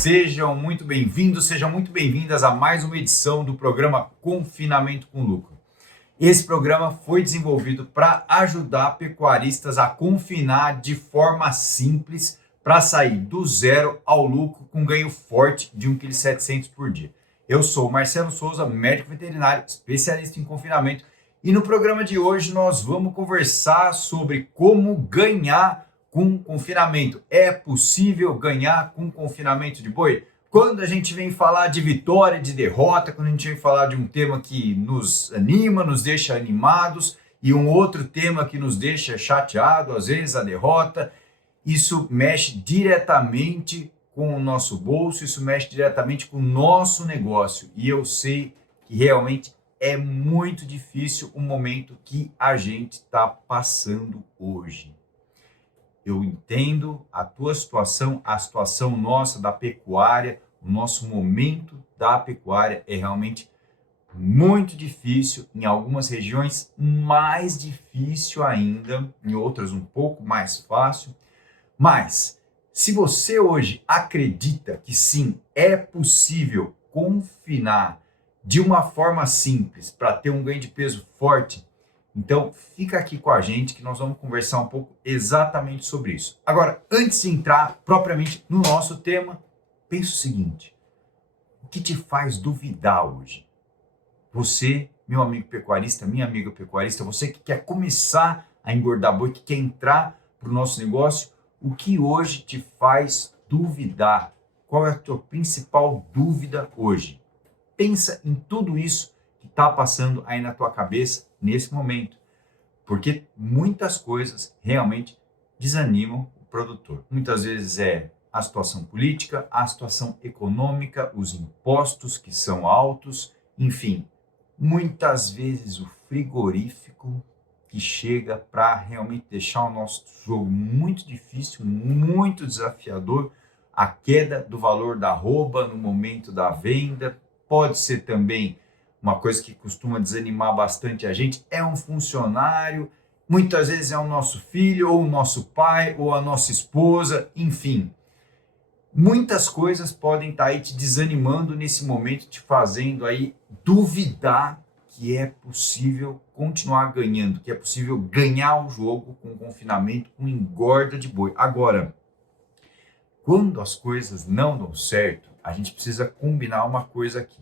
Sejam muito bem-vindos, sejam muito bem-vindas a mais uma edição do programa Confinamento com Lucro. Esse programa foi desenvolvido para ajudar pecuaristas a confinar de forma simples para sair do zero ao lucro com ganho forte de 1,7 kg por dia. Eu sou o Marcelo Souza, médico veterinário, especialista em confinamento, e no programa de hoje nós vamos conversar sobre como ganhar com confinamento. É possível ganhar com confinamento de boi? Quando a gente vem falar de vitória, de derrota, quando a gente vem falar de um tema que nos anima, nos deixa animados, e um outro tema que nos deixa chateado, às vezes a derrota, isso mexe diretamente com o nosso bolso, isso mexe diretamente com o nosso negócio. E eu sei que realmente é muito difícil o momento que a gente está passando hoje. Eu entendo a tua situação, a situação nossa da pecuária, o nosso momento da pecuária é realmente muito difícil, em algumas regiões mais difícil ainda, em outras um pouco mais fácil. Mas, se você hoje acredita que sim, é possível confinar de uma forma simples para ter um ganho de peso forte, então, fica aqui com a gente que nós vamos conversar um pouco exatamente sobre isso. Agora, antes de entrar propriamente no nosso tema, pensa o seguinte: o que te faz duvidar hoje? Você, meu amigo pecuarista, minha amiga pecuarista, você que quer começar a engordar boi, que quer entrar para o nosso negócio, o que hoje te faz duvidar? Qual é a tua principal dúvida hoje? Pensa em tudo isso que está passando aí na tua cabeça nesse momento, porque muitas coisas realmente desanimam o produtor. Muitas vezes é a situação política, a situação econômica, os impostos que são altos, enfim, muitas vezes o frigorífico que chega para realmente deixar o nosso jogo muito difícil, muito desafiador, a queda do valor da arroba no momento da venda, pode ser também uma coisa que costuma desanimar bastante a gente, é um funcionário, muitas vezes é o nosso filho, ou o nosso pai, ou a nossa esposa, enfim. Muitas coisas podem estar aí te desanimando nesse momento, te fazendo aí duvidar que é possível continuar ganhando, que é possível ganhar o jogo com confinamento, com engorda de boi. Agora, quando as coisas não dão certo, a gente precisa combinar uma coisa aqui.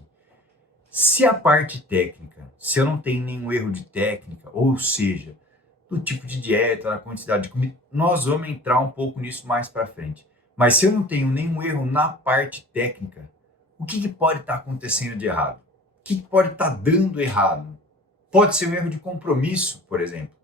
Se a parte técnica, se eu não tenho nenhum erro de técnica, ou seja, do tipo de dieta, da quantidade de comida, nós vamos entrar um pouco nisso mais para frente. Mas se eu não tenho nenhum erro na parte técnica, o que pode estar acontecendo de errado? O que pode estar dando errado? Pode ser um erro de compromisso, por exemplo.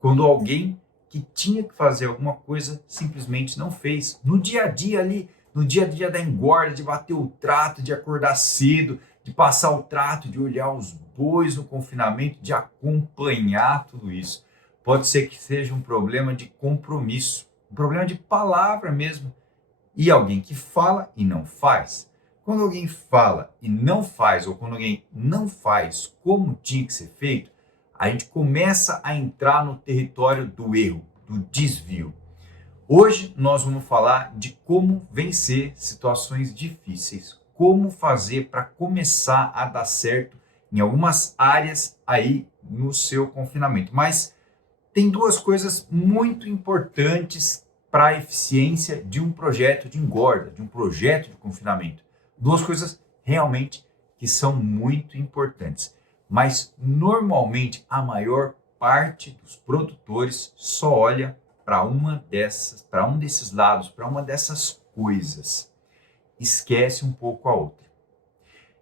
Quando alguém que tinha que fazer alguma coisa simplesmente não fez. No dia a dia ali, no dia a dia da engorda, de bater o trato, de acordar cedo, de passar o trato, de olhar os bois no confinamento, de acompanhar tudo isso. Pode ser que seja um problema de compromisso, um problema de palavra mesmo. E alguém que fala e não faz. Quando alguém fala e não faz, ou quando alguém não faz como tinha que ser feito, a gente começa a entrar no território do erro, do desvio. Hoje nós vamos falar de como vencer situações difíceis, como fazer para começar a dar certo em algumas áreas aí no seu confinamento. Mas tem duas coisas muito importantes para a eficiência de um projeto de engorda, de um projeto de confinamento. Duas coisas realmente que são muito importantes. Mas normalmente a maior parte dos produtores só olha para um desses lados, para uma dessas coisas. Esquece um pouco a outra.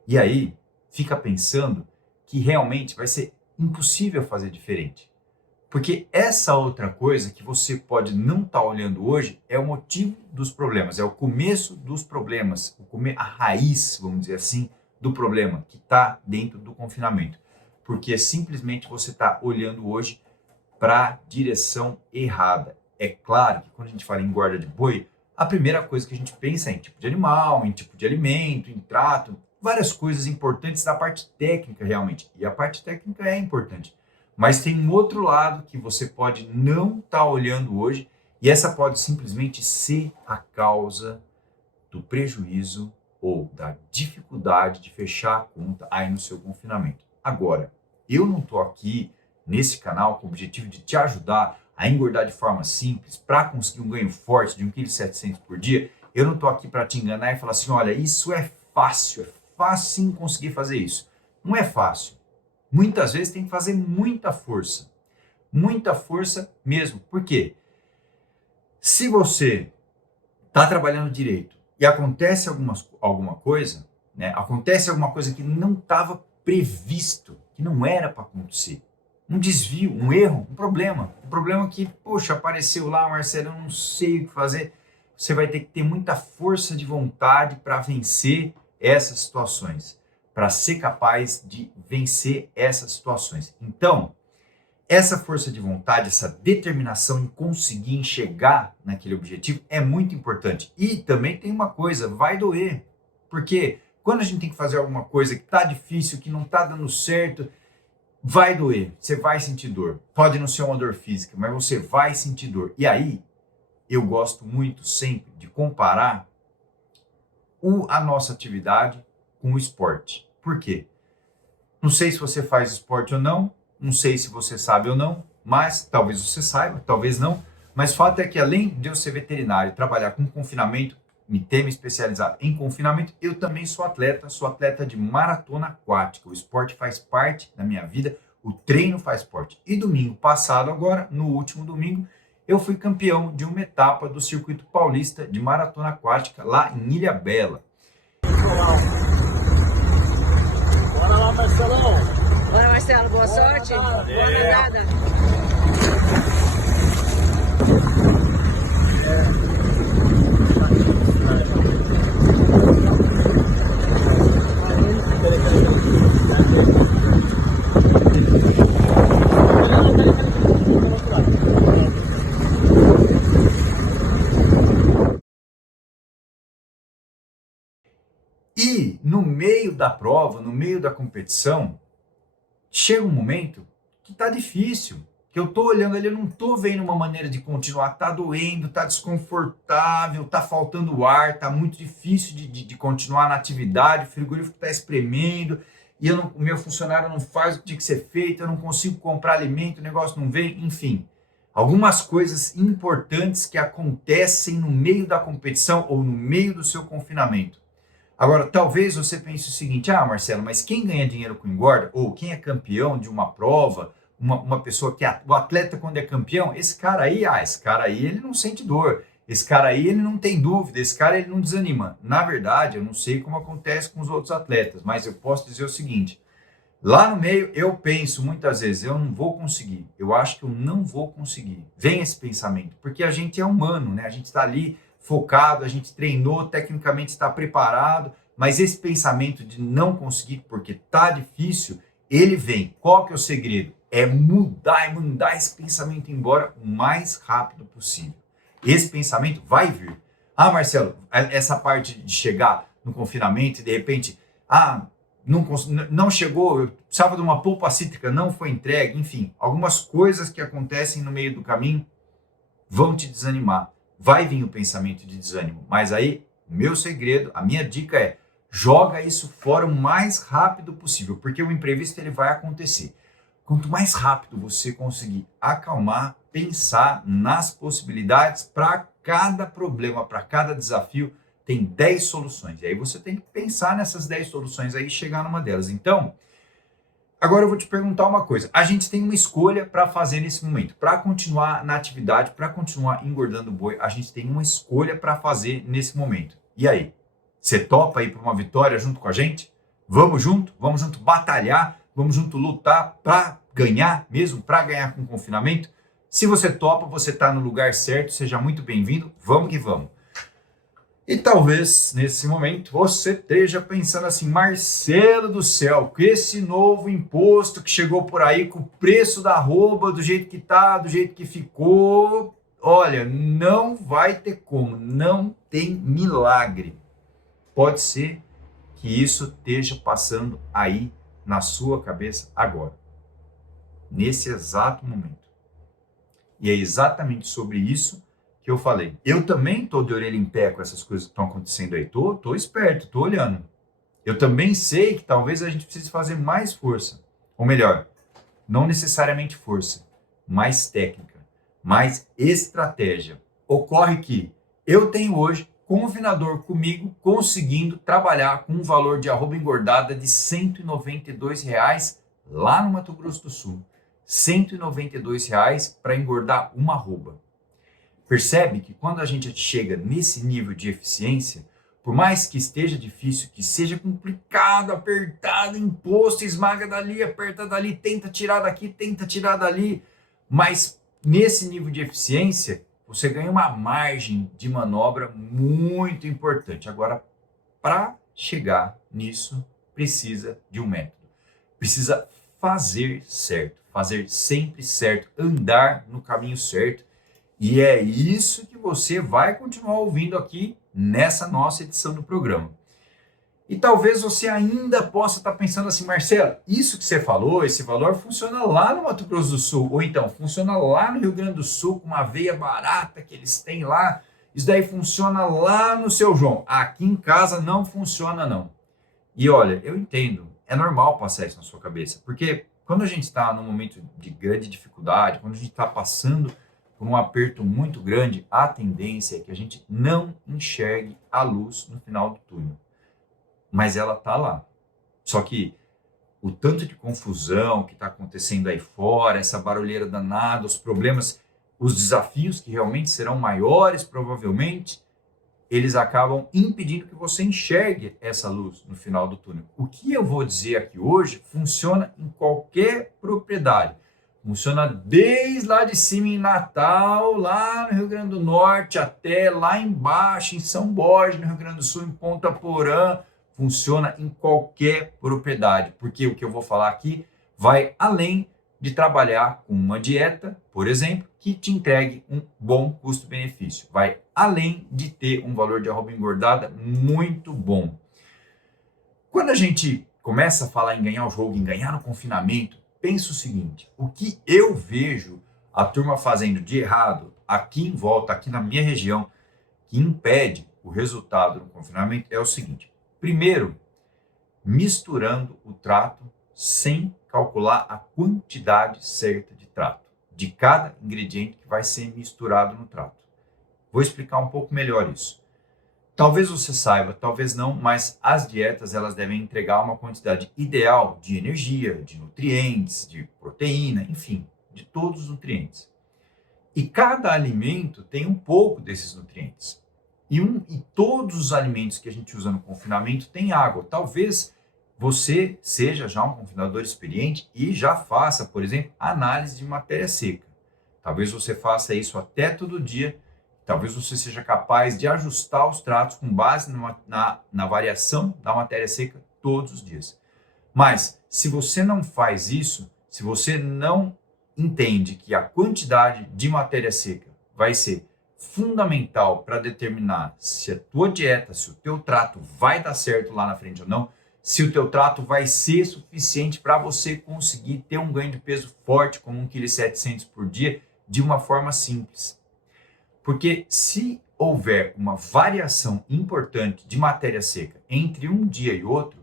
E aí fica pensando que realmente vai ser impossível fazer diferente. Porque essa outra coisa que você pode não estar olhando hoje é o motivo dos problemas, é o começo dos problemas, a raiz, vamos dizer assim, do problema que está dentro do confinamento. Porque simplesmente você está olhando hoje para a direção errada. É claro que quando a gente fala em engorda de boi, a primeira coisa que a gente pensa é em tipo de animal, em tipo de alimento, em trato, várias coisas importantes da parte técnica realmente. E a parte técnica é importante. Mas tem um outro lado que você pode não estar olhando hoje, e essa pode simplesmente ser a causa do prejuízo ou da dificuldade de fechar a conta aí no seu confinamento. Agora, eu não estou aqui nesse canal com o objetivo de te ajudar a engordar de forma simples para conseguir um ganho forte de 1,7 kg por dia. Eu não estou aqui para te enganar e falar assim, olha, isso é fácil sim conseguir fazer isso. Não é fácil. Muitas vezes tem que fazer muita força mesmo. Por quê? Se você está trabalhando direito e acontece alguma coisa, né? Acontece alguma coisa que não estava previsto, que não era para acontecer. Um desvio, um erro, um problema que, poxa, apareceu lá, Marcelo, eu não sei o que fazer. Você vai ter que ter muita força de vontade para vencer essas situações, para ser capaz de vencer essas situações. Então, essa força de vontade, essa determinação em conseguir chegar naquele objetivo é muito importante. E também tem uma coisa, vai doer. Porque quando a gente tem que fazer alguma coisa que está difícil, que não está dando certo, vai doer. Você vai sentir dor. Pode não ser uma dor física, mas você vai sentir dor. E aí, eu gosto muito sempre de comparar a nossa atividade com o esporte. Por quê? Não sei se você faz esporte ou não, não sei se você sabe ou não, mas talvez você saiba, talvez não. Mas o fato é que além de eu ser veterinário e trabalhar com confinamento, me especializado em confinamento, eu também sou atleta de maratona aquática. O esporte faz parte da minha vida, o treino faz parte. E domingo passado agora, no último domingo, eu fui campeão de uma etapa do Circuito Paulista de maratona aquática lá em Ilhabela. Bora lá, Marcelão! Bora, Marcelo, boa sorte. Boa nadada. E no meio da prova, no meio da competição, chega um momento que tá difícil, que eu tô olhando ali, eu não tô vendo uma maneira de continuar, tá doendo, tá desconfortável, tá faltando ar, tá muito difícil de continuar na atividade, o frigorífico tá espremendo, e o meu funcionário não faz o que tinha que ser feito, eu não consigo comprar alimento, o negócio não vem, enfim. Algumas coisas importantes que acontecem no meio da competição ou no meio do seu confinamento. Agora, talvez você pense o seguinte, Marcelo, mas quem ganha dinheiro com engorda, ou quem é campeão de uma prova, uma pessoa que o atleta quando é campeão, esse cara aí ele não sente dor, esse cara aí ele não tem dúvida, esse cara ele não desanima. Na verdade, eu não sei como acontece com os outros atletas, mas eu posso dizer o seguinte, lá no meio eu penso muitas vezes, eu não vou conseguir, eu acho que eu não vou conseguir. Vem esse pensamento, porque a gente é humano, né? A gente está ali focado, a gente treinou, tecnicamente está preparado, mas esse pensamento de não conseguir porque tá difícil, ele vem. Qual que é o segredo? É mandar esse pensamento embora o mais rápido possível. Esse pensamento vai vir. Marcelo, essa parte de chegar no confinamento e de repente, não chegou, eu precisava de uma polpa cítrica, não foi entregue, enfim, algumas coisas que acontecem no meio do caminho vão te desanimar. Vai vir o pensamento de desânimo, mas aí, meu segredo, a minha dica é, joga isso fora o mais rápido possível, porque o imprevisto ele vai acontecer. Quanto mais rápido você conseguir acalmar, pensar nas possibilidades, para cada problema, para cada desafio, tem 10 soluções. E aí você tem que pensar nessas 10 soluções aí e chegar numa delas. Então, agora eu vou te perguntar uma coisa. A gente tem uma escolha para fazer nesse momento. Para continuar na atividade, para continuar engordando o boi, a gente tem uma escolha para fazer nesse momento. E aí? Você topa ir para uma vitória junto com a gente? Vamos junto batalhar, vamos junto lutar para ganhar mesmo, para ganhar com confinamento? Se você topa, você está no lugar certo, seja muito bem-vindo, vamos que vamos. E talvez, nesse momento, você esteja pensando assim, Marcelo do céu, com esse novo imposto que chegou por aí, com o preço da arroba, do jeito que tá, do jeito que ficou, olha, não vai ter como, não tem milagre. Pode ser que isso esteja passando aí na sua cabeça agora, nesse exato momento. E é exatamente sobre isso que que eu falei. Eu também estou de orelha em pé com essas coisas que estão acontecendo aí. Tô esperto, tô olhando. Eu também sei que talvez a gente precise fazer mais força. Ou melhor, não necessariamente força, mais técnica, mais estratégia. Ocorre que eu tenho hoje confinador comigo conseguindo trabalhar com um valor de arroba engordada de R$ 192 lá no Mato Grosso do Sul. R$ 192 para engordar uma arroba. Percebe que quando a gente chega nesse nível de eficiência, por mais que esteja difícil, que seja complicado, apertado, imposto, esmaga dali, aperta dali, tenta tirar daqui, tenta tirar dali, mas nesse nível de eficiência, você ganha uma margem de manobra muito importante. Agora, para chegar nisso, precisa de um método. Precisa fazer certo, fazer sempre certo, andar no caminho certo. E é isso que você vai continuar ouvindo aqui nessa nossa edição do programa. E talvez você ainda possa estar pensando assim, Marcelo, isso que você falou, esse valor funciona lá no Mato Grosso do Sul, ou então funciona lá no Rio Grande do Sul, com uma aveia barata que eles têm lá, isso daí funciona lá no Seu João. Aqui em casa não funciona não. E olha, eu entendo, é normal passar isso na sua cabeça, porque quando a gente está num momento de grande dificuldade, quando a gente está passando por um aperto muito grande, a tendência é que a gente não enxergue a luz no final do túnel. Mas ela está lá. Só que o tanto de confusão que está acontecendo aí fora, essa barulheira danada, os problemas, os desafios que realmente serão maiores, provavelmente, eles acabam impedindo que você enxergue essa luz no final do túnel. O que eu vou dizer aqui hoje funciona em qualquer propriedade. Funciona desde lá de cima em Natal, lá no Rio Grande do Norte, até lá embaixo em São Borges, no Rio Grande do Sul, em Ponta Porã. Funciona em qualquer propriedade, porque o que eu vou falar aqui vai além de trabalhar com uma dieta, por exemplo, que te entregue um bom custo-benefício. Vai além de ter um valor de arroba engordada muito bom. Quando a gente começa a falar em ganhar o jogo, em ganhar no confinamento, pensa o seguinte, o que eu vejo a turma fazendo de errado aqui em volta, aqui na minha região, que impede o resultado no confinamento é o seguinte. Primeiro, misturando o trato sem calcular a quantidade certa de trato, de cada ingrediente que vai ser misturado no trato. Vou explicar um pouco melhor isso. Talvez você saiba, talvez não, mas as dietas elas devem entregar uma quantidade ideal de energia, de nutrientes, de proteína, enfim, de todos os nutrientes. E cada alimento tem um pouco desses nutrientes. E todos os alimentos que a gente usa no confinamento têm água. Talvez você seja já um confinador experiente e já faça, por exemplo, análise de matéria seca. Talvez você faça isso até todo dia. Talvez você seja capaz de ajustar os tratos com base na variação da matéria seca todos os dias. Mas se você não faz isso, se você não entende que a quantidade de matéria seca vai ser fundamental para determinar se a tua dieta, se o teu trato vai dar certo lá na frente ou não, se o teu trato vai ser suficiente para você conseguir ter um ganho de peso forte, como 1,7 kg por dia, de uma forma simples. Porque se houver uma variação importante de matéria seca entre um dia e outro,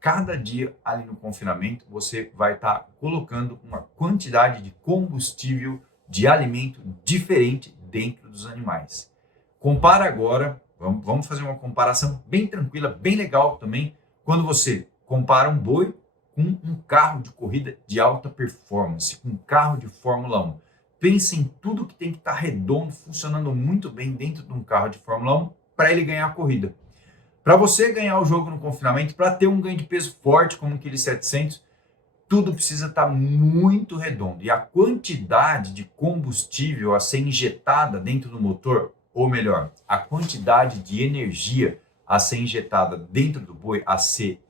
cada dia ali no confinamento você vai estar colocando uma quantidade de combustível, de alimento diferente dentro dos animais. Compara agora, vamos fazer uma comparação bem tranquila, bem legal também, quando você compara um boi com um carro de corrida de alta performance, com um carro de Fórmula 1. Pensa em tudo que tem que estar redondo, funcionando muito bem dentro de um carro de Fórmula 1 para ele ganhar a corrida. Para você ganhar o jogo no confinamento, para ter um ganho de peso forte como 1,7 kg, tudo precisa estar muito redondo. E a quantidade de combustível a ser injetada dentro do motor, ou melhor, a quantidade de energia a ser injetada dentro do boi, a ser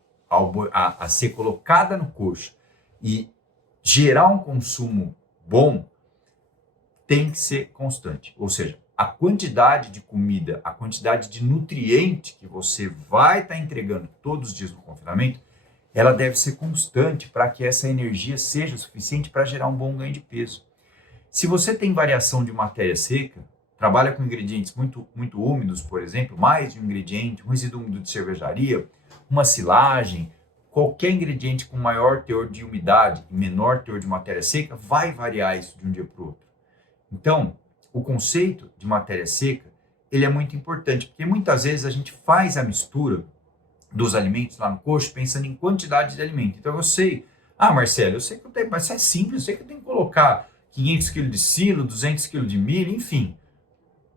colocada no coxo e gerar um consumo bom, tem que ser constante. Ou seja, a quantidade de comida, a quantidade de nutriente que você vai estar entregando todos os dias no confinamento, ela deve ser constante para que essa energia seja suficiente para gerar um bom ganho de peso. Se você tem variação de matéria seca, trabalha com ingredientes muito úmidos, por exemplo, mais de um ingrediente, um resíduo úmido de cervejaria, uma silagem, qualquer ingrediente com maior teor de umidade e menor teor de matéria seca vai variar isso de um dia para o outro. Então, o conceito de matéria seca, ele é muito importante, porque muitas vezes a gente faz a mistura dos alimentos lá no coxo pensando em quantidade de alimento. Então eu sei, Marcelo, eu sei que eu tenho, mas é simples, eu sei que eu tenho que colocar 500 kg de silo, 200 kg de milho, enfim.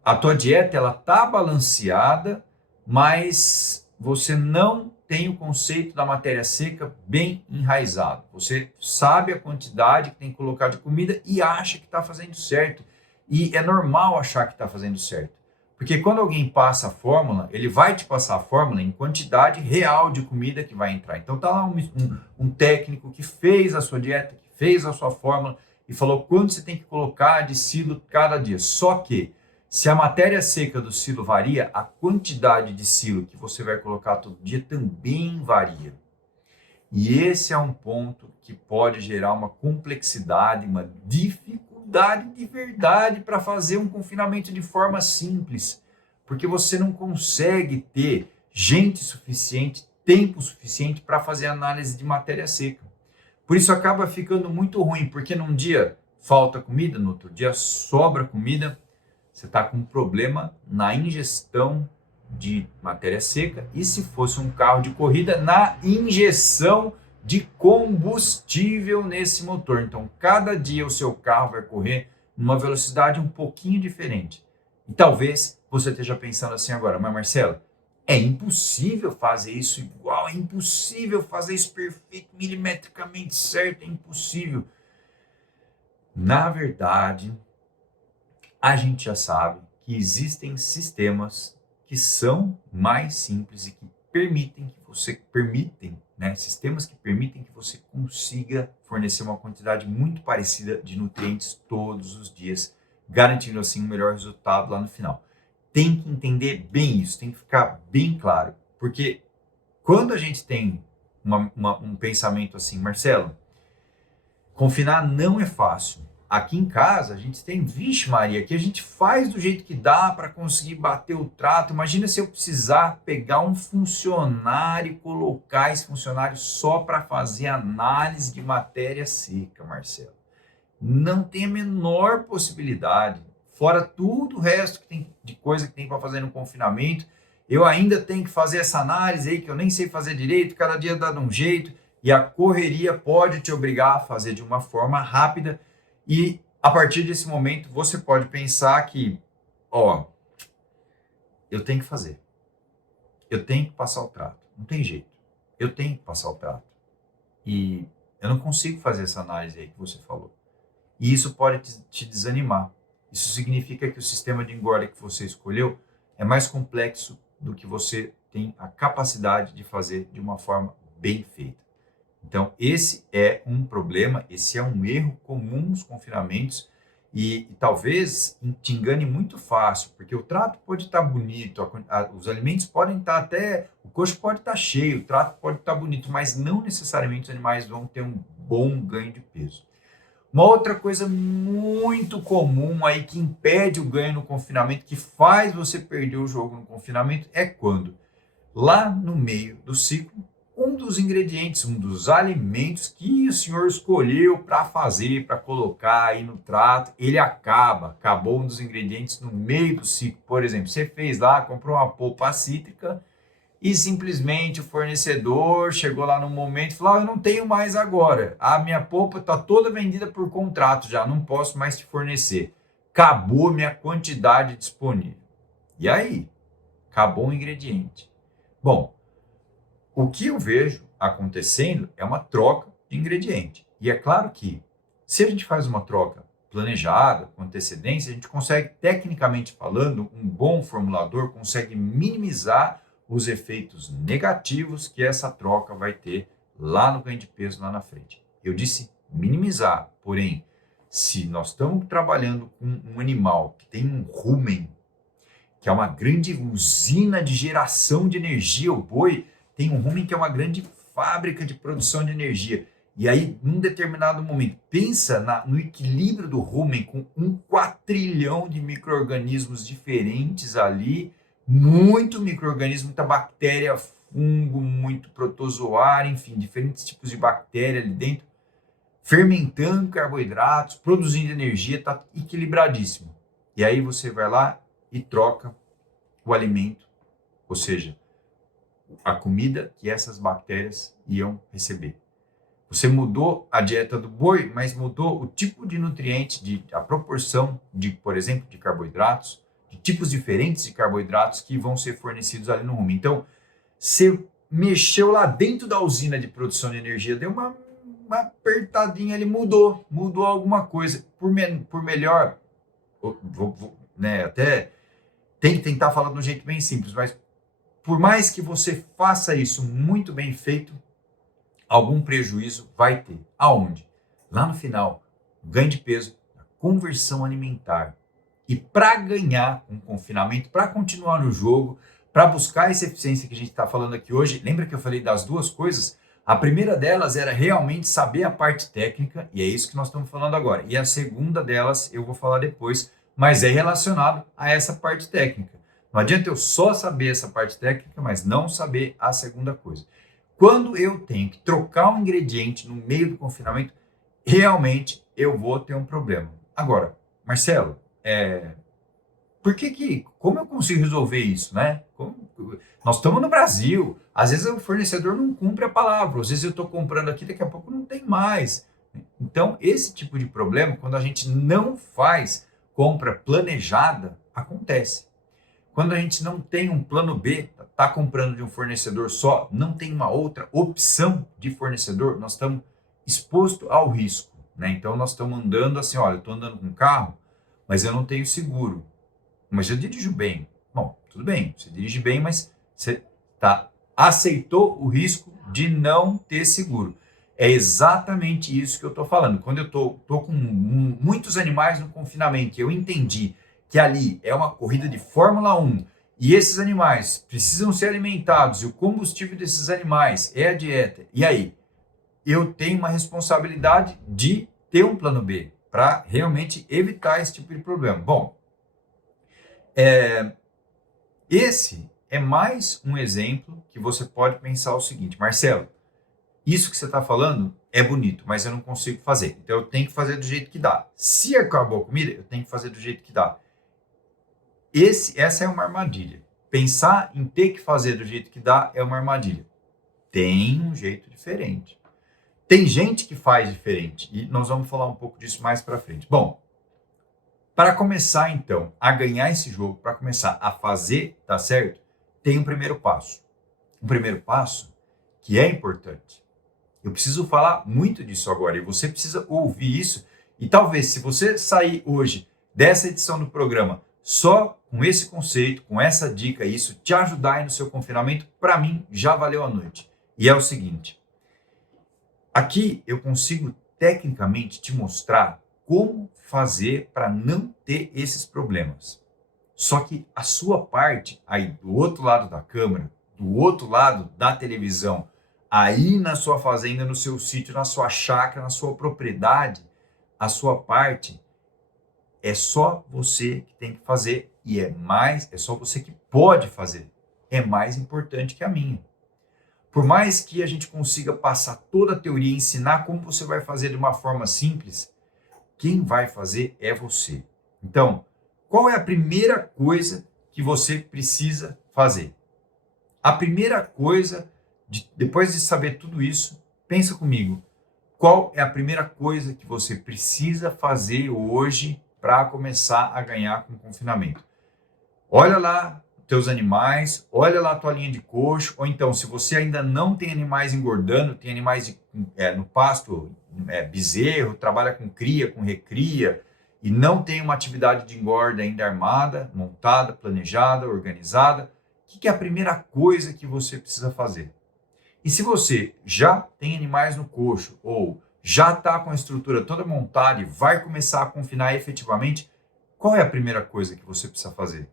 A tua dieta, ela tá balanceada, mas você não tem o conceito da matéria seca bem enraizado. Você sabe a quantidade que tem que colocar de comida e acha que está fazendo certo. E é normal achar que está fazendo certo. Porque quando alguém passa a fórmula, ele vai te passar a fórmula em quantidade real de comida que vai entrar. Então tá lá um técnico que fez a sua dieta, que fez a sua fórmula e falou quanto você tem que colocar de silo cada dia. Só que se a matéria seca do silo varia, a quantidade de silo que você vai colocar todo dia também varia. E esse é um ponto que pode gerar uma complexidade, uma dificuldade de verdade para fazer um confinamento de forma simples, porque você não consegue ter gente suficiente, tempo suficiente para fazer análise de matéria seca. Por isso acaba ficando muito ruim, porque num dia falta comida, no outro dia sobra comida, você está com um problema na ingestão de matéria seca e, se fosse um carro de corrida, na injeção de combustível nesse motor. Então, cada dia o seu carro vai correr numa velocidade um pouquinho diferente. E talvez você esteja pensando assim agora, mas Marcelo, é impossível fazer isso igual, é impossível fazer isso perfeito, milimetricamente certo, é impossível. Na verdade, a gente já sabe que existem sistemas que são mais simples e que sistemas que permitem que você consiga fornecer uma quantidade muito parecida de nutrientes todos os dias, garantindo assim um melhor resultado lá no final. Tem que entender bem isso, tem que ficar bem claro, porque quando a gente tem um pensamento assim, Marcelo, confinar não é fácil. Aqui em casa, a gente tem, vixe Maria, que a gente faz do jeito que dá para conseguir bater o trato. Imagina se eu precisar pegar um funcionário e colocar esse funcionário só para fazer análise de matéria seca, Marcelo. Não tem a menor possibilidade. Fora tudo o resto que tem, de coisa que tem para fazer no confinamento, eu ainda tenho que fazer essa análise aí que eu nem sei fazer direito, cada dia dá de um jeito, e a correria pode te obrigar a fazer de uma forma rápida. E a partir desse momento você pode pensar que, eu tenho que fazer. Eu tenho que passar o trato. Não tem jeito. Eu tenho que passar o trato. E eu não consigo fazer essa análise aí que você falou. E isso pode te desanimar. Isso significa que o sistema de engorda que você escolheu é mais complexo do que você tem a capacidade de fazer de uma forma bem feita. Então, esse é um problema, esse é um erro comum nos confinamentos e talvez te engane muito fácil, porque o trato pode estar bonito, os alimentos podem estar até, o coxo pode estar cheio, o trato pode estar bonito, mas não necessariamente os animais vão ter um bom ganho de peso. Uma outra coisa muito comum aí que impede o ganho no confinamento, que faz você perder o jogo no confinamento, é quando, lá no meio do ciclo, um dos ingredientes, um dos alimentos que o senhor escolheu para fazer, para colocar aí no trato, ele acabou um dos ingredientes no meio do ciclo. Por exemplo, você fez lá, comprou uma polpa cítrica e simplesmente o fornecedor chegou lá no momento e falou, eu não tenho mais agora, a minha polpa está toda vendida por contrato já, não posso mais te fornecer. Acabou minha quantidade disponível. E aí? Acabou o ingrediente. Bom, o que eu vejo acontecendo é uma troca de ingrediente. E é claro que, se a gente faz uma troca planejada, com antecedência, a gente consegue, tecnicamente falando, um bom formulador consegue minimizar os efeitos negativos que essa troca vai ter lá no ganho de peso lá na frente. Eu disse minimizar, porém, se nós estamos trabalhando com um animal que tem um rumen, que é uma grande usina de geração de energia, o boi tem um rumen que é uma grande fábrica de produção de energia. E aí, num determinado momento, pensa no equilíbrio do rumen com 1 quatrilhão de micro-organismos diferentes ali, muito micro-organismo, muita bactéria, fungo, muito protozoário, enfim, diferentes tipos de bactéria ali dentro, fermentando carboidratos, produzindo energia, está equilibradíssimo. E aí você vai lá e troca o alimento, ou seja, a comida que essas bactérias iam receber. Você mudou a dieta do boi, mas mudou o tipo de nutriente, a proporção de, por exemplo, de carboidratos, de tipos diferentes de carboidratos que vão ser fornecidos ali no rumen. Então, você mexeu lá dentro da usina de produção de energia, deu uma apertadinha, ele mudou alguma coisa. Por melhor, né, até tem que tentar falar de um jeito bem simples, mas por mais que você faça isso muito bem feito, algum prejuízo vai ter. Aonde? Lá no final, ganho de peso, conversão alimentar. E para ganhar um confinamento, para continuar no jogo, para buscar essa eficiência que a gente está falando aqui hoje, lembra que eu falei das duas coisas? A primeira delas era realmente saber a parte técnica, e é isso que nós estamos falando agora. E a segunda delas eu vou falar depois, mas é relacionado a essa parte técnica. Não adianta eu só saber essa parte técnica, mas não saber a segunda coisa. Quando eu tenho que trocar um ingrediente no meio do confinamento, realmente eu vou ter um problema. Agora, Marcelo, como eu consigo resolver isso, né? Nós estamos no Brasil, às vezes o fornecedor não cumpre a palavra, às vezes eu estou comprando aqui, daqui a pouco não tem mais. Então, esse tipo de problema, quando a gente não faz compra planejada, acontece. Quando a gente não tem um plano B, está comprando de um fornecedor só, não tem uma outra opção de fornecedor, nós estamos expostos ao risco, né? Então, nós estamos andando assim, olha, eu estou andando com um carro, mas eu não tenho seguro. Mas eu dirijo bem. Bom, tudo bem, você dirige bem, mas você aceitou o risco de não ter seguro. É exatamente isso que eu estou falando. Quando eu estou com muitos animais no confinamento, eu entendi que ali é uma corrida de Fórmula 1 e esses animais precisam ser alimentados e o combustível desses animais é a dieta. E aí, eu tenho uma responsabilidade de ter um plano B para realmente evitar esse tipo de problema. Bom, esse é mais um exemplo que você pode pensar o seguinte: Marcelo, isso que você está falando é bonito, mas eu não consigo fazer. Então eu tenho que fazer do jeito que dá. Se acabou a comida, eu tenho que fazer do jeito que dá. Essa é uma armadilha. Pensar em ter que fazer do jeito que dá é uma armadilha. Tem um jeito diferente. Tem gente que faz diferente e nós vamos falar um pouco disso mais para frente. Bom, para começar então a ganhar esse jogo, para começar a fazer dar certo, tem um primeiro passo. Um primeiro passo que é importante. Eu preciso falar muito disso agora e você precisa ouvir isso. E talvez se você sair hoje dessa edição do programa só com esse conceito, com essa dica, isso te ajudar aí no seu confinamento, para mim já valeu a noite. E é o seguinte, aqui eu consigo tecnicamente te mostrar como fazer para não ter esses problemas. Só que a sua parte, aí do outro lado da câmera, do outro lado da televisão, aí na sua fazenda, no seu sítio, na sua chácara, na sua propriedade, a sua parte é só você que tem que fazer e é só você que pode fazer. É mais importante que a minha. Por mais que a gente consiga passar toda a teoria e ensinar como você vai fazer de uma forma simples, quem vai fazer é você. Então, qual é a primeira coisa que você precisa fazer? A primeira coisa, depois de saber tudo isso, pensa comigo. Qual é a primeira coisa que você precisa fazer hoje para começar a ganhar com o confinamento? Olha lá os teus animais, olha lá a tua linha de coxo, ou então, se você ainda não tem animais engordando, tem animais no pasto, bezerro, trabalha com cria, com recria, e não tem uma atividade de engorda ainda armada, montada, planejada, organizada, o que é a primeira coisa que você precisa fazer? E se você já tem animais no coxo, ou já está com a estrutura toda montada e vai começar a confinar efetivamente, qual é a primeira coisa que você precisa fazer?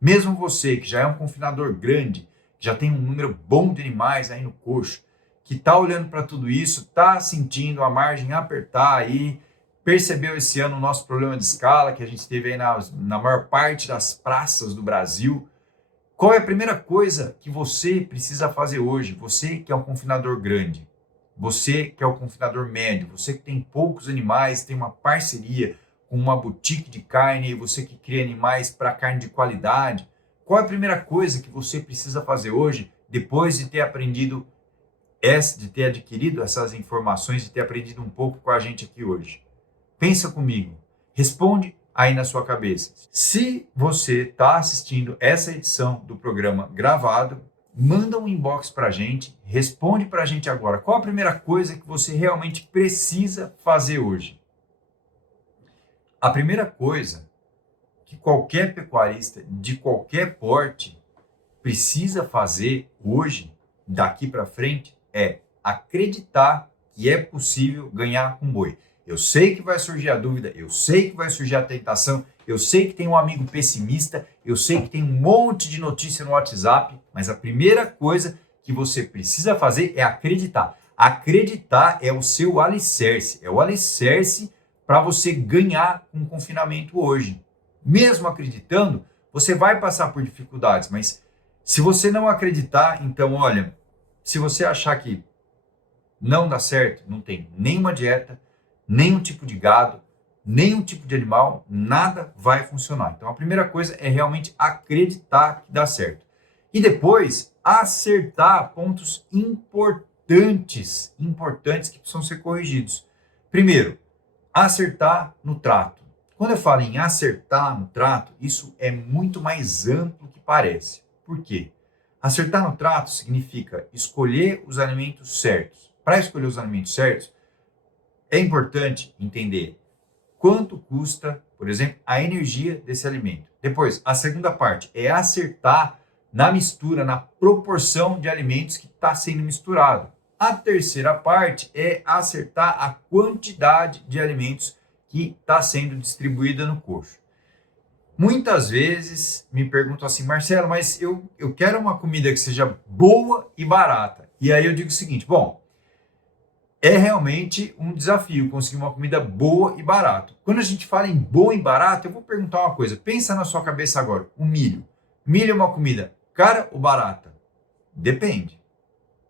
Mesmo você, que já é um confinador grande, que já tem um número bom de animais aí no coxo, que está olhando para tudo isso, está sentindo a margem apertar aí, percebeu esse ano o nosso problema de escala que a gente teve aí na maior parte das praças do Brasil. Qual é a primeira coisa que você precisa fazer hoje? Você que é um confinador grande, você que é o confinador médio, você que tem poucos animais, tem uma parceria com uma boutique de carne, você que cria animais para carne de qualidade. Qual é a primeira coisa que você precisa fazer hoje, depois de ter aprendido, de ter adquirido essas informações, de ter aprendido um pouco com a gente aqui hoje? Pensa comigo, responde aí na sua cabeça. Se você está assistindo essa edição do programa gravado, manda um inbox para a gente, responde para a gente agora. Qual a primeira coisa que você realmente precisa fazer hoje? A primeira coisa que qualquer pecuarista de qualquer porte precisa fazer hoje, daqui para frente, é acreditar que é possível ganhar com boi. Eu sei que vai surgir a dúvida, eu sei que vai surgir a tentação, eu sei que tem um amigo pessimista, eu sei que tem um monte de notícia no WhatsApp, mas a primeira coisa que você precisa fazer é acreditar. Acreditar é o seu alicerce, é o alicerce para você ganhar um confinamento hoje. Mesmo acreditando, você vai passar por dificuldades, mas se você não acreditar, então olha, se você achar que não dá certo, não tem nenhuma dieta, nenhum tipo de gado, nenhum tipo de animal, nada vai funcionar. Então a primeira coisa é realmente acreditar que dá certo. E depois acertar pontos importantes que precisam ser corrigidos. Primeiro, acertar no trato. Quando eu falo em acertar no trato, isso é muito mais amplo que parece. Por quê? Acertar no trato significa escolher os alimentos certos. Para escolher os alimentos certos, é importante entender quanto custa, por exemplo, a energia desse alimento. Depois, a segunda parte é acertar na mistura, na proporção de alimentos que está sendo misturado. A terceira parte é acertar a quantidade de alimentos que está sendo distribuída no coxo. Muitas vezes me perguntam assim, Marcelo, mas eu quero uma comida que seja boa e barata. E aí eu digo o seguinte, bom, é realmente um desafio conseguir uma comida boa e barata. Quando a gente fala em bom e barato, eu vou perguntar uma coisa. Pensa na sua cabeça agora, o milho. Milho é uma comida cara ou barata? Depende.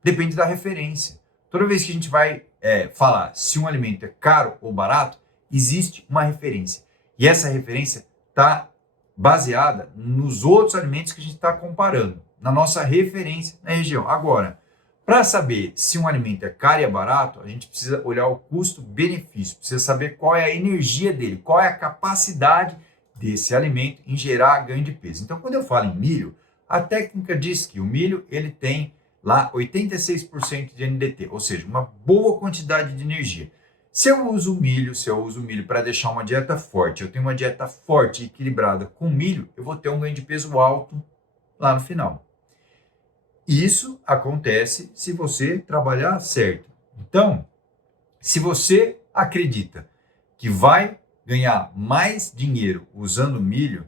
Depende da referência. Toda vez que a gente vai falar se um alimento é caro ou barato, existe uma referência. E essa referência está baseada nos outros alimentos que a gente está comparando, na nossa referência na região. Agora, para saber se um alimento é caro e é barato, a gente precisa olhar o custo-benefício, precisa saber qual é a energia dele, qual é a capacidade desse alimento em gerar ganho de peso. Então, quando eu falo em milho, a técnica diz que o milho ele tem lá 86% de NDT, ou seja, uma boa quantidade de energia. Se eu uso milho para deixar uma dieta forte, eu tenho uma dieta forte e equilibrada com milho, eu vou ter um ganho de peso alto lá no final. Isso acontece se você trabalhar certo. Então, se você acredita que vai ganhar mais dinheiro usando milho,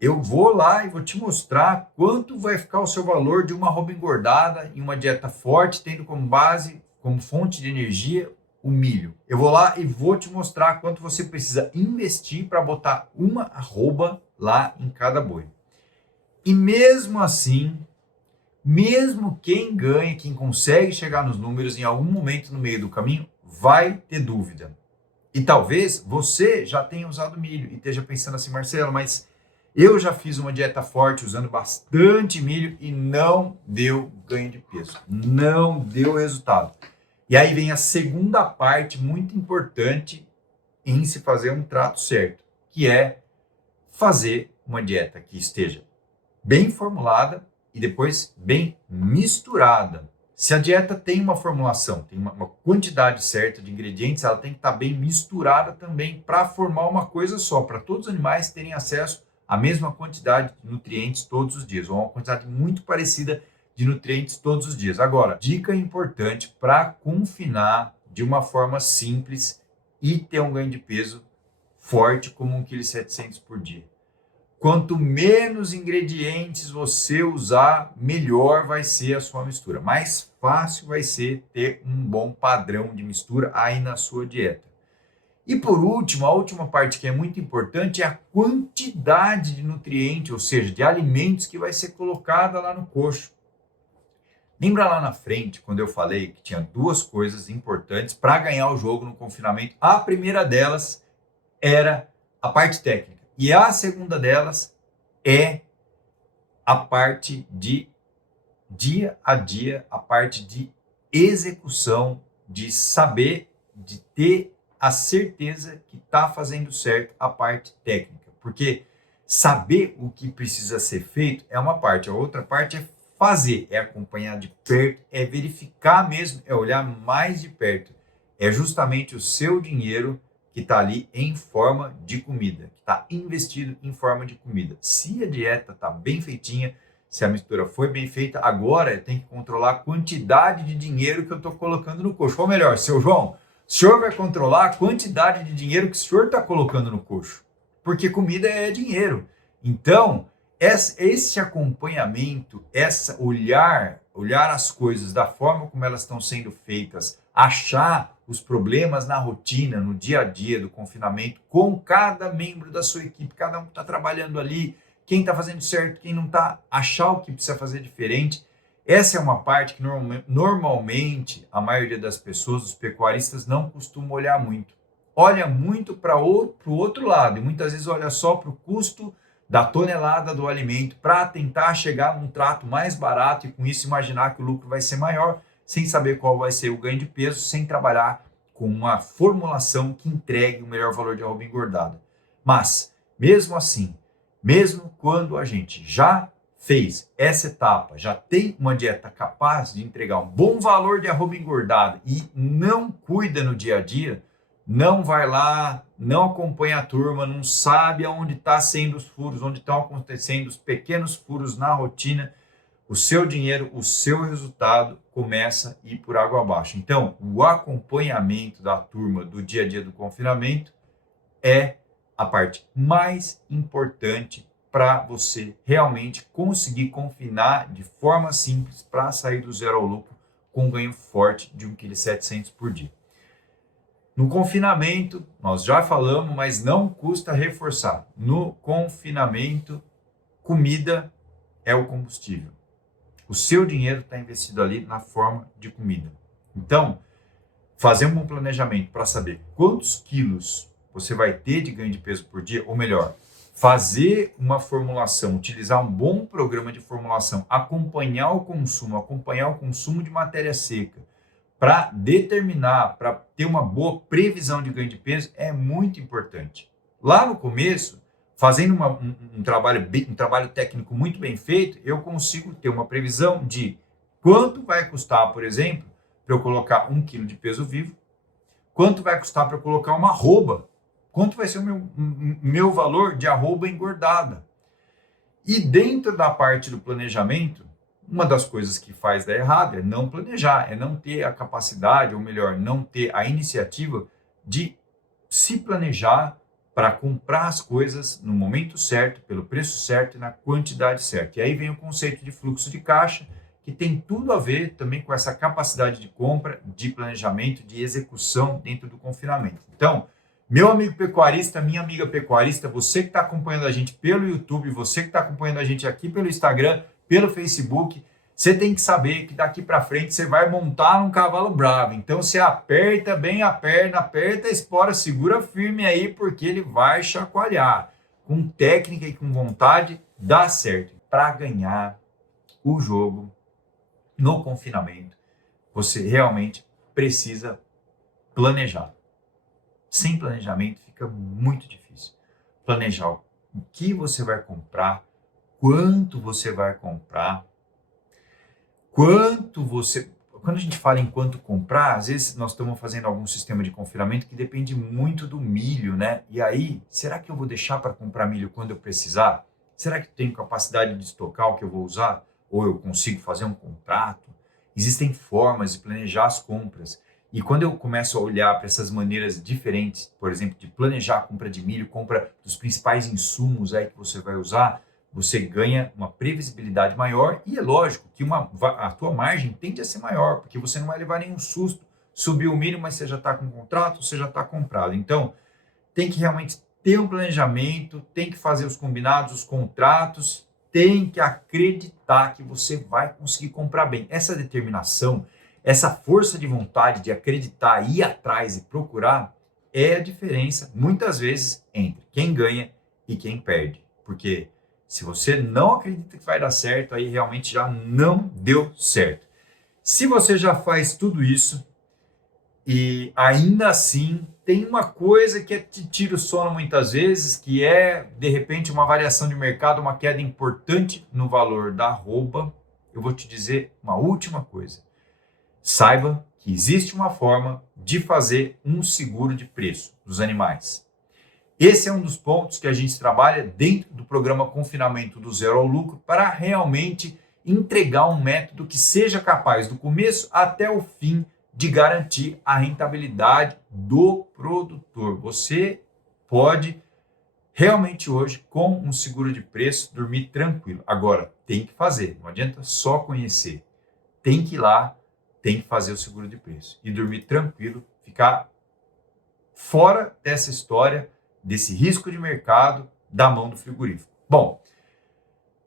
eu vou lá e vou te mostrar quanto vai ficar o seu valor de uma arroba engordada em uma dieta forte, tendo como base, como fonte de energia, o milho. Eu vou lá e vou te mostrar quanto você precisa investir para botar uma arroba lá em cada boi. E mesmo assim, mesmo quem ganha, quem consegue chegar nos números, em algum momento no meio do caminho, vai ter dúvida. E talvez você já tenha usado milho e esteja pensando assim, Marcelo, mas eu já fiz uma dieta forte usando bastante milho e não deu ganho de peso, não deu resultado. E aí vem a segunda parte muito importante em se fazer um trato certo, que é fazer uma dieta que esteja bem formulada e depois bem misturada. Se a dieta tem uma formulação, tem uma quantidade certa de ingredientes, ela tem que estar bem misturada também para formar uma coisa só, para todos os animais terem acesso à mesma quantidade de nutrientes todos os dias, ou uma quantidade muito parecida de nutrientes todos os dias. Agora, dica importante para confinar de uma forma simples e ter um ganho de peso forte como 1,7 kg por dia. quanto menos ingredientes você usar, melhor vai ser a sua mistura. Mais fácil vai ser ter um bom padrão de mistura aí na sua dieta. E por último, a última parte que é muito importante é a quantidade de nutrientes, ou seja, de alimentos que vai ser colocada lá no coxo. Lembra lá na frente, quando eu falei que tinha duas coisas importantes para ganhar o jogo no confinamento? A primeira delas era a parte técnica. E a segunda delas é a parte de dia a dia, a parte de execução, de saber, de ter a certeza que está fazendo certo a parte técnica. Porque saber o que precisa ser feito é uma parte, a outra parte é fazer, é acompanhar de perto, é verificar mesmo, é olhar mais de perto. É justamente o seu dinheiro que está ali em forma de comida, que está investido em forma de comida. Se a dieta está bem feitinha, se a mistura foi bem feita, agora eu tenho que controlar a quantidade de dinheiro que eu estou colocando no coxo. Ou melhor, seu João, o senhor vai controlar a quantidade de dinheiro que o senhor está colocando no coxo, porque comida é dinheiro. Então, esse acompanhamento, olhar as coisas da forma como elas estão sendo feitas, achar os problemas na rotina, no dia a dia do confinamento, com cada membro da sua equipe, cada um que está trabalhando ali, quem está fazendo certo, quem não está, achar o que precisa fazer diferente. Essa é uma parte que normalmente a maioria das pessoas, os pecuaristas, não costumam olhar muito. Olha muito para o outro lado e muitas vezes olha só para o custo da tonelada do alimento para tentar chegar num trato mais barato e com isso imaginar que o lucro vai ser maior, sem saber qual vai ser o ganho de peso, sem trabalhar com uma formulação que entregue o melhor valor de arroba engordada. Mas, mesmo assim, mesmo quando a gente já fez essa etapa, já tem uma dieta capaz de entregar um bom valor de arroba engordada e não cuida no dia a dia, não vai lá, não acompanha a turma, não sabe aonde está sendo os furos, onde estão acontecendo os pequenos furos na rotina, o seu dinheiro, o seu resultado começa a ir por água abaixo. Então, o acompanhamento da turma do dia a dia do confinamento é a parte mais importante para você realmente conseguir confinar de forma simples para sair do zero ao lucro com um ganho forte de 1,7 kg por dia. No confinamento, nós já falamos, mas não custa reforçar. No confinamento, comida é o combustível. O seu dinheiro está investido ali na forma de comida. Então, fazer um bom planejamento para saber quantos quilos você vai ter de ganho de peso por dia, ou melhor, fazer uma formulação, utilizar um bom programa de formulação, acompanhar o consumo de matéria seca, para determinar, para ter uma boa previsão de ganho de peso, é muito importante. Lá no começo, fazendo um trabalho técnico muito bem feito, eu consigo ter uma previsão de quanto vai custar, por exemplo, para eu colocar 1 quilo de peso vivo, quanto vai custar para eu colocar uma arroba, quanto vai ser o meu valor de arroba engordada. E dentro da parte do planejamento, uma das coisas que faz dar errado é não planejar, é não ter a capacidade, ou melhor, não ter a iniciativa de se planejar para comprar as coisas no momento certo, pelo preço certo e na quantidade certa. E aí vem o conceito de fluxo de caixa, que tem tudo a ver também com essa capacidade de compra, de planejamento, de execução dentro do confinamento. Então, meu amigo pecuarista, minha amiga pecuarista, você que está acompanhando a gente pelo YouTube, você que está acompanhando a gente aqui pelo Instagram, pelo Facebook, você tem que saber que daqui para frente você vai montar num cavalo bravo. Então você aperta bem a perna, aperta a espora, segura firme aí, porque ele vai chacoalhar. Com técnica e com vontade, dá certo. Para ganhar o jogo no confinamento, você realmente precisa planejar. Sem planejamento fica muito difícil. Planejar o que você vai comprar, quanto você vai comprar, quando a gente fala em quanto comprar, às vezes nós estamos fazendo algum sistema de confinamento que depende muito do milho, né? E aí, será que eu vou deixar para comprar milho quando eu precisar? Será que eu tenho capacidade de estocar o que eu vou usar? Ou eu consigo fazer um contrato? Existem formas de planejar as compras. E quando eu começo a olhar para essas maneiras diferentes, por exemplo, de planejar a compra de milho, compra dos principais insumos aí que você vai usar, você ganha uma previsibilidade maior e é lógico que a tua margem tende a ser maior, porque você não vai levar nenhum susto. Subiu o milho, mas você já está com contrato, você já está comprado. Então, tem que realmente ter um planejamento, tem que fazer os combinados, os contratos, tem que acreditar que você vai conseguir comprar bem. Essa determinação, essa força de vontade de acreditar, ir atrás e procurar, é a diferença, muitas vezes, entre quem ganha e quem perde. Porque se você não acredita que vai dar certo, aí realmente já não deu certo. Se você já faz tudo isso e ainda assim tem uma coisa que te tira o sono muitas vezes, que é, de repente, uma variação de mercado, uma queda importante no valor da arroba, eu vou te dizer uma última coisa. Saiba que existe uma forma de fazer um seguro de preço dos animais. Esse é um dos pontos que a gente trabalha dentro do programa Confinamento do Zero ao Lucro para realmente entregar um método que seja capaz, do começo até o fim, de garantir a rentabilidade do produtor. Você pode realmente hoje, com um seguro de preço, dormir tranquilo. Agora, tem que fazer, não adianta só conhecer. Tem que ir lá, tem que fazer o seguro de preço e dormir tranquilo, ficar fora dessa história, desse risco de mercado da mão do frigorífico. Bom,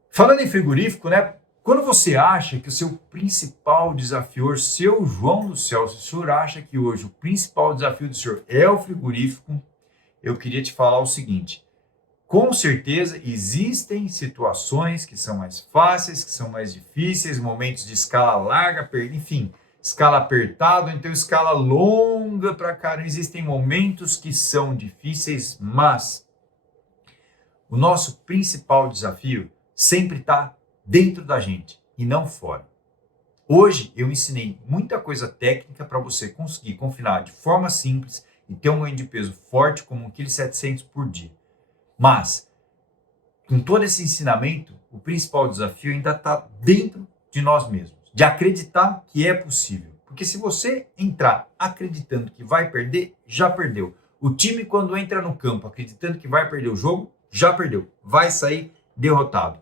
falando em frigorífico, né? Quando você acha que o seu principal desafio, seu João do céu, se o senhor acha que hoje o principal desafio do senhor é o frigorífico, eu queria te falar o seguinte: com certeza existem situações que são mais fáceis, que são mais difíceis, momentos de escala larga, enfim, escala apertada, então escala longa para cá. Existem momentos que são difíceis, mas o nosso principal desafio sempre está dentro da gente e não fora. Hoje eu ensinei muita coisa técnica para você conseguir confinar de forma simples e ter um ganho de peso forte como 1,7 kg por dia. Mas, com todo esse ensinamento, o principal desafio ainda está dentro de nós mesmos, de acreditar que é possível. Porque se você entrar acreditando que vai perder, já perdeu. O time, quando entra no campo acreditando que vai perder o jogo, já perdeu. Vai sair derrotado.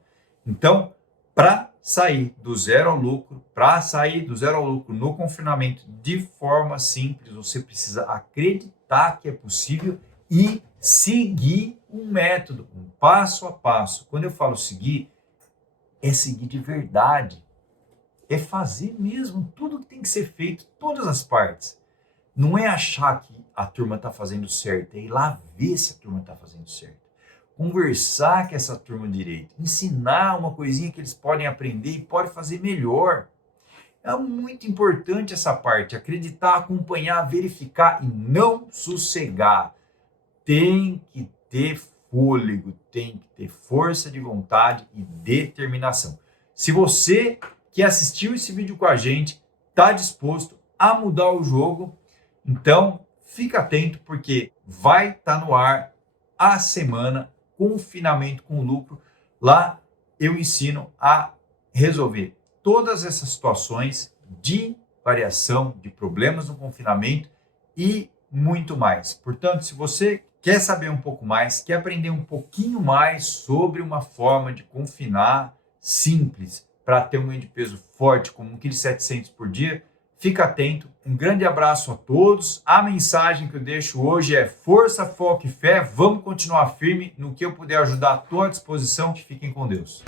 Então, para sair do zero ao lucro, no confinamento de forma simples, você precisa acreditar que é possível e seguir um método, um passo a passo. Quando eu falo seguir, é seguir de verdade. É fazer mesmo tudo que tem que ser feito, todas as partes. Não é achar que a turma está fazendo certo, é ir lá ver se a turma está fazendo certo. Conversar com essa turma direito, ensinar uma coisinha que eles podem aprender e podem fazer melhor. É muito importante essa parte, acreditar, acompanhar, verificar e não sossegar. Tem que ter fôlego, tem que ter força de vontade e determinação. Se você que assistiu esse vídeo com a gente está disposto a mudar o jogo, então fica atento porque vai estar no ar a semana Confinamento com Lucro. Lá eu ensino a resolver todas essas situações de variação, de problemas no confinamento e muito mais. Portanto, se você quer saber um pouco mais, quer aprender um pouquinho mais sobre uma forma de confinar simples para ter um ganho de peso forte, como 1,7 kg por dia, fica atento. Um grande abraço a todos. A mensagem que eu deixo hoje é força, foco e fé. Vamos continuar firme. No que eu puder ajudar, estou à disposição. Fiquem com Deus.